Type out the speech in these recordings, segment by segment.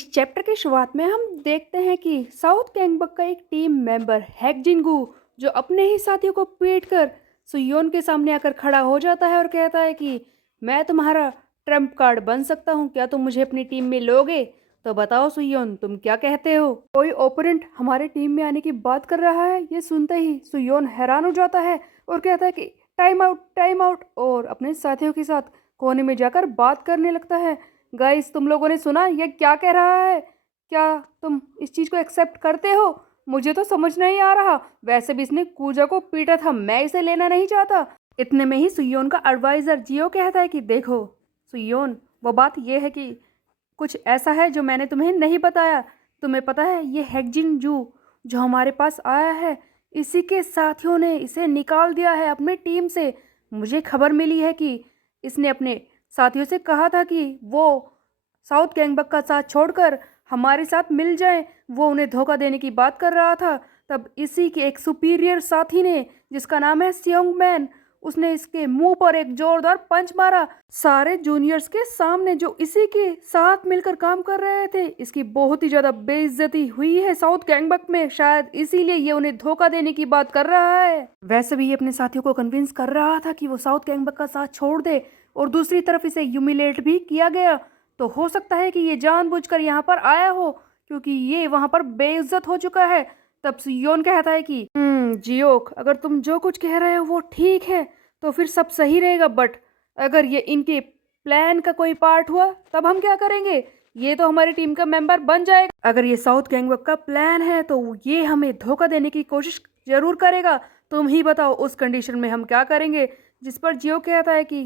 इस चैप्टर की शुरुआत में हम देखते हैं कि साउथ गैंगबक का एक टीम मेंबर हैक जिनगू जो अपने ही साथियों को पीट कर सुयोन के सामने आकर खड़ा हो जाता है और कहता है कि मैं तुम्हारा ट्रम्प कार्ड बन सकता हूँ, क्या तुम मुझे अपनी टीम में लोगे? तो बताओ सुयोन, तुम क्या कहते हो? कोई ओपोनेंट हमारे टीम में आने की बात कर रहा है। ये सुनते ही सुयोन हैरान हो जाता है और कहता है कि टाइम आउट, और अपने साथियों के साथ कोने में जाकर बात करने लगता है। गाइस, तुम लोगों ने सुना ये क्या कह रहा है? क्या तुम इस चीज़ को एक्सेप्ट करते हो? मुझे तो समझ नहीं आ रहा। वैसे भी इसने कूजा को पीटा था, मैं इसे लेना नहीं चाहता। इतने में ही सुयोन का एडवाइजर जियो कहता है कि देखो सुयोन, वो बात यह है कि कुछ ऐसा है जो मैंने तुम्हें नहीं बताया। तुम्हें पता है ये हैकजिन जू जो हमारे पास आया है, इसी के साथियों ने इसे निकाल दिया है अपनी टीम से। मुझे खबर मिली है कि इसने अपने साथियों से कहा था कि वो साउथ गैंगबक का साथ छोड़कर हमारे साथ मिल जाएं। वो उन्हें धोखा देने की बात कर रहा था। तब इसी के एक सुपीरियर साथी ने, जिसका नाम है सियोंग मैन, उसने इसके मुंह पर एक जोरदार पंच मारा सारे जूनियर्स के सामने जो इसी के साथ मिलकर काम कर रहे थे। इसकी बहुत ही ज्यादा बेइज्जती हुई है साउथ गैंगबक में, शायद इसीलिए ये उन्हें धोखा देने की बात कर रहा है। वैसे भी ये अपने साथियों को कन्विंस कर रहा था कि वो साउथ गैंगबक का साथ छोड़ दे, और दूसरी तरफ इसे ह्यूमिलेट भी किया गया। तो हो सकता है कि ये जानबूझकर यहाँ पर आया हो क्योंकि ये वहां पर बेइज्जत हो चुका है। तब सियोन कहता है कि जियोक, अगर तुम जो कुछ कह रहे हो वो ठीक है तो फिर सब सही रहेगा, बट अगर ये इनके प्लान का कोई पार्ट हुआ तब हम क्या करेंगे? ये तो हमारी टीम का मेंबर बन जाएगा। अगर ये साउथ गैंगबक का प्लान है तो ये हमें धोखा देने की कोशिश जरूर करेगा। तुम ही बताओ उस कंडीशन में हम क्या करेंगे? जिस पर जियो कहता है कि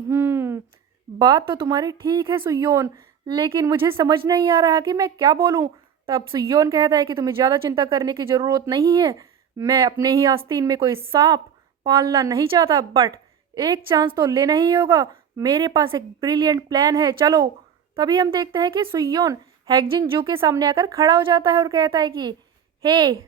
बात तो तुम्हारी ठीक है सुयोन, लेकिन मुझे समझ नहीं आ रहा कि मैं क्या बोलूं। तब सुयोन कहता है कि तुम्हें ज़्यादा चिंता करने की ज़रूरत नहीं है। मैं अपने ही आस्तीन में कोई सांप पालना नहीं चाहता, बट एक चांस तो लेना ही होगा। मेरे पास एक ब्रिलियंट प्लान है, चलो। तभी हम देखते हैं कि सुयोन हैकजिन जू के सामने आकर खड़ा हो जाता है और कहता है कि हे,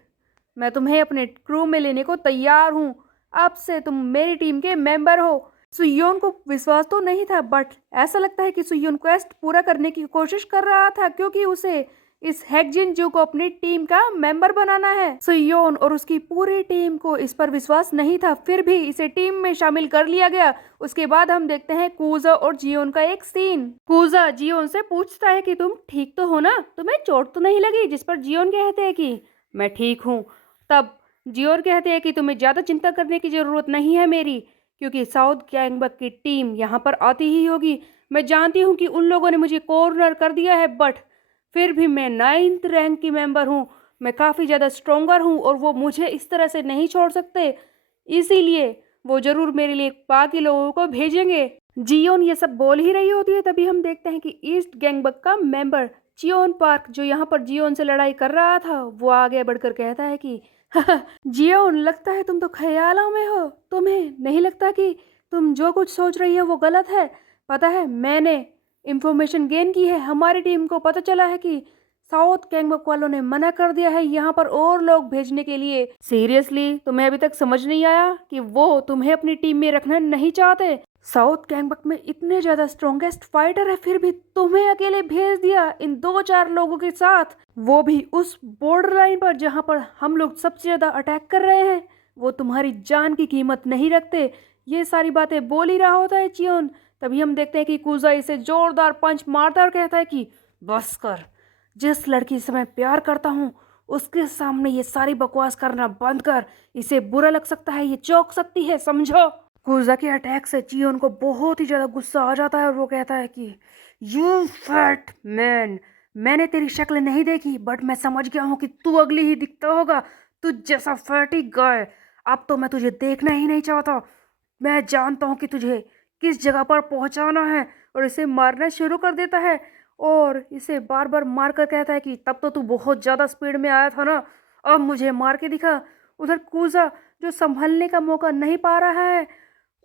मैं तुम्हें अपने क्रू में लेने को तैयार हूँ। अब से तुम मेरी टीम के मेंबर हो। सुयोन को विश्वास तो नहीं था, बट ऐसा लगता है कि सुयोन क्वेस्ट पूरा करने की कोशिश कर रहा था क्योंकि उसे इस हैकजिन जू को अपनी टीम का मेंबर बनाना है। सुयोन और उसकी पूरी टीम को इस पर विश्वास नहीं था, फिर भी इसे टीम में शामिल कर लिया गया। उसके बाद हम देखते हैं कूजा और जियोन का एक सीन। कूजा जियोन से पूछता है कि तुम ठीक तो हो ना, तुम्हें चोट तो नहीं लगी? जिस पर जियोन कहते हैं कि मैं ठीक हूँ। तब जियोन कहते हैं कि तुम्हें ज़्यादा चिंता करने की ज़रूरत नहीं है मेरी, क्योंकि साउथ गैंगबक की टीम यहाँ पर आती ही होगी। मैं जानती हूँ कि उन लोगों ने मुझे कॉर्नर कर दिया है, बट फिर भी मैं 9th रैंक की मेंबर हूँ। मैं काफ़ी ज़्यादा स्ट्रोंगर हूँ और वो मुझे इस तरह से नहीं छोड़ सकते। इसीलिए वो ज़रूर मेरे लिए बाकी लोगों को भेजेंगे। जियोन ये सब बोल ही रही होती है, तभी हम देखते हैं कि ईस्ट गैंगबक का मेंबर चियोन पार्क, जो यहाँ पर जियोन से लड़ाई कर रहा था, वो आगे बढ़कर कहता है कि जियोन, लगता है तुम तो ख्यालों में हो। तुम्हें नहीं लगता कि तुम जो कुछ सोच रही हो वो गलत है? पता है, मैंने इंफॉर्मेशन गेन की है। हमारी टीम को पता चला है कि साउथ गैंगबक वालों ने मना कर दिया है यहाँ पर और लोग भेजने के लिए। सीरियसली, तुम्हें अभी तक समझ नहीं आया कि वो तुम्हें अपनी टीम में रखना नहीं चाहते? साउथ गैंगबक में इतने ज्यादा स्ट्रॉन्गेस्ट फाइटर है, फिर भी तुम्हें अकेले भेज दिया इन 2-4 लोगों के साथ, वो भी उस बॉर्डर लाइन पर जहाँ पर हम लोग सबसे ज्यादा अटैक कर रहे हैं। वो तुम्हारी जान की कीमत नहीं रखते। ये सारी बातें बोल ही रहा होता है चियोन। तभी हम देखते हैं कि कूजा इसे जोरदार पंच मारता है और कहता है कि बस कर, जिस लड़की से मैं प्यार करता हूँ उसके सामने ये सारी बकवास करना बंद कर। इसे बुरा लग सकता है, ये चौंक सकती है, समझो। कूजा के अटैक से चियोन को बहुत ही ज्यादा गुस्सा आ जाता है और वो कहता है कि यू फैट मैन, मैंने तेरी शक्ल नहीं देखी, बट मैं समझ गया हूँ कि तू अगली ही दिखता होगा, तुझ जैसा फैटी गाय। अब तो मैं तुझे देखना ही नहीं चाहता। मैं जानता हूँ कि तुझे किस जगह पर पहुँचाना है। और इसे मारना शुरू कर देता है और इसे बार बार मार कर कहता है कि तब तो तू बहुत ज़्यादा स्पीड में आया था ना, अब मुझे मार के दिखा। उधर कूजा, जो संभलने का मौका नहीं पा रहा है,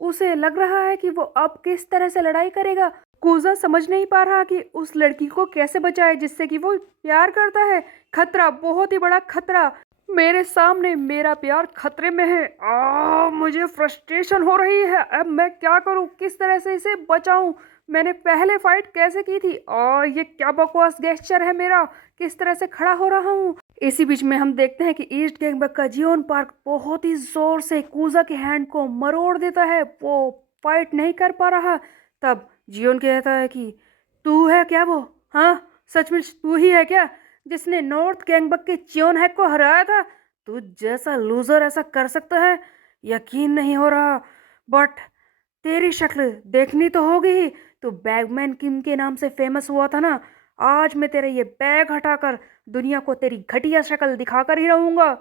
उसे लग रहा है कि वो अब किस तरह से लड़ाई करेगा। कूजा समझ नहीं पा रहा कि उस लड़की को कैसे बचाए जिससे कि वो प्यार करता है। खतरा, बहुत ही बड़ा खतरा। मेरे सामने मेरा प्यार खतरे में है। मुझे फ्रस्ट्रेशन हो रही है। अब मैं क्या करूं? किस तरह से इसे बचाऊं? मैंने पहले फाइट कैसे की थी? ये क्या बकवास गेस्चर है मेरा? किस तरह से खड़ा हो रहा हूं? इसी बीच में हम देखते हैं कि ईस्ट गैंगबक का जियोन पार्क बहुत ही जोर से कूजा के हैंड को मरोड़ देता है। वो फाइट नहीं कर पा रहा। तब जियोन कहता है कि तू है क्या वो? हाँ, सचमुच तू ही है क्या जिसने नॉर्थ गैंगबक के चियोन हैक को हराया था? तू जैसा लूजर ऐसा कर सकता है? यकीन नहीं हो रहा। बट तेरी शक्ल देखनी तो होगी ही। तू बैगमैन किम के नाम से फेमस हुआ था ना। आज मैं तेरा ये बैग हटाकर दुनिया को तेरी घटिया शक्ल दिखाकर ही रहूंगा।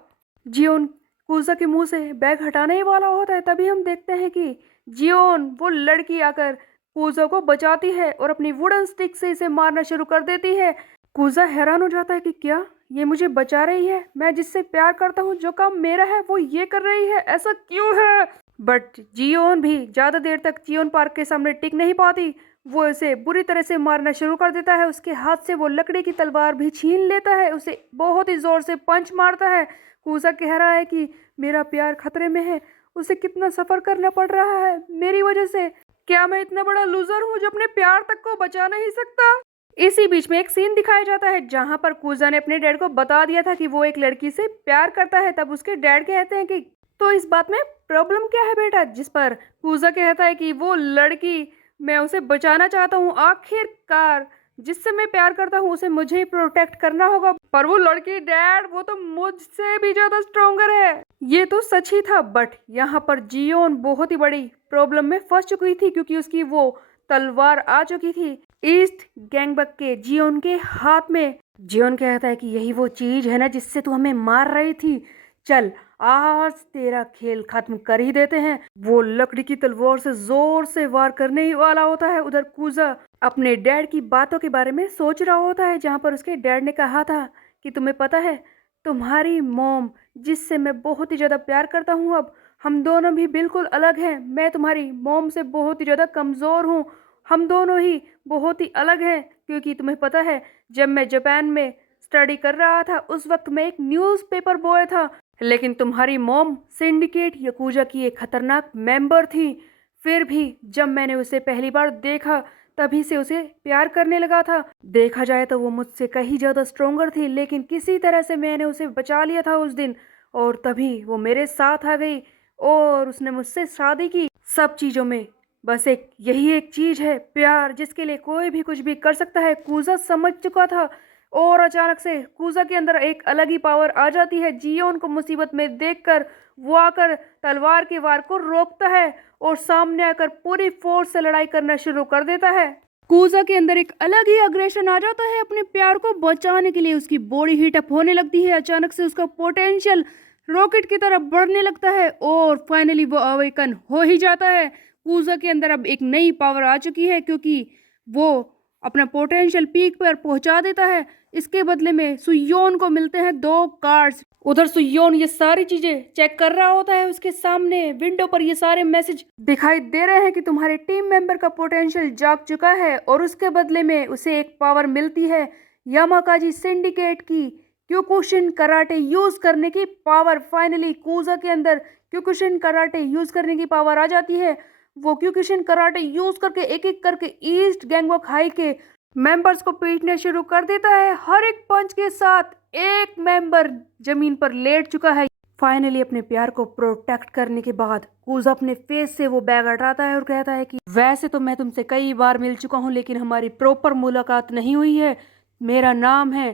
जियोन कूजा के मुंह से बैग हटाने ही वाला होता है, तभी हम देखते हैं कि जियोन वो लड़की आकर कूजा को बचाती है और अपनी वुडन स्टिक से इसे मारना शुरू कर देती है। कूजा हैरान हो जाता है कि क्या ये मुझे बचा रही है? मैं जिससे प्यार करता हूँ, जो काम मेरा है, वो ये कर रही है। ऐसा क्यों है? बट जियोन भी ज्यादा देर तक जियोन पार्क के सामने टिक नहीं पाती। वो उसे बुरी तरह से मारना शुरू कर देता है। उसके हाथ से वो लकड़ी की तलवार भी छीन लेता है। उसे बहुत ही जोर से पंच मारता है। कूजा कह रहा है कि मेरा प्यार खतरे में है। उसे कितना सफर करना पड़ रहा है मेरी वजह से। क्या मैं इतना बड़ा लूजर हूँ जो अपने प्यार तक को बचा नहीं सकता? इसी बीच में एक सीन दिखाया जाता है जहां पर कूजा ने अपने डैड को बता दिया था कि वो एक लड़की से प्यार करता है। तब उसके डैड कहते हैं कि तो इस बात में प्रॉब्लम क्या है बेटा? जिस पर कूजा कहता है कि वो लड़की, मैं उसे बचाना चाहता हूँ। आखिरकार जिससे मैं प्यार करता हूँ उसे मुझे ही प्रोटेक्ट करना होगा। पर वो लड़की डैड, वो तो मुझसे भी ज्यादा स्ट्रोंगर है। ये तो सच ही था। बट यहाँ पर जियोन बहुत ही बड़ी प्रॉब्लम में फंस चुकी थी क्योंकि उसकी वो तलवार आ चुकी थी ईस्ट गैंगबक के जियोन के हाथ में। जियोन कहता है कि यही वो चीज है ना जिससे तू हमें मार रही थी। चल आज तेरा खेल खत्म कर ही देते हैं। वो लकड़ी की तलवार से जोर से वार करने ही वाला होता है। उधर कूजा अपने डैड की बातों के बारे में सोच रहा होता है, जहां पर उसके डैड ने कहा था कि तुम्हें पता है, तुम्हारी मॉम जिससे मैं बहुत ही ज्यादा प्यार करता हूँ, अब हम दोनों भी बिल्कुल अलग हैं। मैं तुम्हारी मॉम से बहुत ही ज्यादा कमजोर हूँ। हम दोनों ही बहुत ही अलग हैं क्योंकि तुम्हें पता है, जब मैं जापान में स्टडी कर रहा था उस वक्त मैं एक न्यूज़पेपर बॉय था। लेकिन तुम्हारी मॉम सिंडिकेट याकुजा की एक खतरनाक मेंबर थी। फिर भी जब मैंने उसे पहली बार देखा तभी से उसे प्यार करने लगा था। देखा जाए तो वो मुझसे कहीं ज्यादा स्ट्रोंगर थी, लेकिन किसी तरह से मैंने उसे बचा लिया था उस दिन। और तभी वो मेरे साथ आ गई और उसने मुझसे शादी की। सब चीजों में बस यही एक चीज है, प्यार, जिसके लिए कोई भी कुछ भी कर सकता है। कूजा समझ चुका था और अचानक से कूजा के अंदर एक अलग ही पावर आ जाती है। जियोन को मुसीबत में देखकर वो आकर तलवार के वार को रोकता है और सामने आकर पूरी फोर्स से लड़ाई करना शुरू कर देता है। कूजा के अंदर एक अलग ही अग्रेशन आ जाता है अपने प्यार को बचाने के लिए। उसकी बॉडी हीट अप होने लगती है। अचानक से उसका पोटेंशियल रॉकेट की तरफ बढ़ने लगता है और फाइनली वो अवेकन हो ही जाता है। कूजा के अंदर अब एक नई पावर आ चुकी है क्योंकि वो अपना पोटेंशियल पीक पर पहुंचा देता है। इसके बदले में सुयोन को मिलते हैं 2 कार्ड्स। उधर सुयोन ये सारी चीजें चेक कर रहा होता है। उसके सामने विंडो पर ये सारे मैसेज दिखाई दे रहे हैं कि तुम्हारे टीम मेंबर का पोटेंशियल जाग चुका है और उसके बदले में उसे एक पावर मिलती है, यामाकाजी सिंडिकेट की क्योकुशिन कराटे यूज करने की पावर। फाइनली कूजा के अंदर क्योकुशिन कराटे यूज करने की पावर आ जाती है। वो क्योकुशिन कराटे यूज करके एक एक करके ईस्ट गैंगवॉक हाई के मेंबर्स को पीटने शुरू कर देता है। हर एक पंच के साथ एक मेंबर जमीन पर लेट चुका है। फाइनली अपने प्यार को प्रोटेक्ट करने के बाद कूजा अपने फेस से वो बैग हटाता है और कहता है कि वैसे तो मैं तुमसे कई बार मिल चुका हूँ, लेकिन हमारी प्रॉपर मुलाकात नहीं हुई है। मेरा नाम है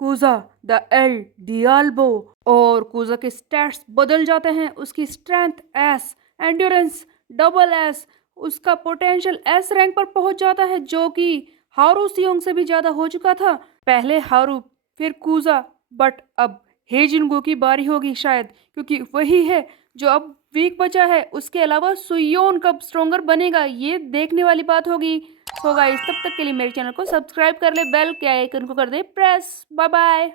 कूजा द एल डियाल्बो। और कूजा के स्टैट्स बदल जाते हैं। उसकी strength S, endurance double S, उसका पोटेंशियल एस रैंक पर पहुंच जाता है, जो कि हारू सियोंग से भी ज्यादा हो चुका था। पहले हारू, फिर कूजा, बट अब हेजिनगो की बारी होगी शायद, क्योंकि वही है जो अब वीक बचा है। उसके अलावा सुयोन कब स्ट्रोंगर बनेगा ये देखने वाली बात होगी। सो गाइस, तब तक के लिए मेरे चैनल को सब्सक्राइब कर ले, बेल के आइकन को कर दे प्रेस। Bye bye.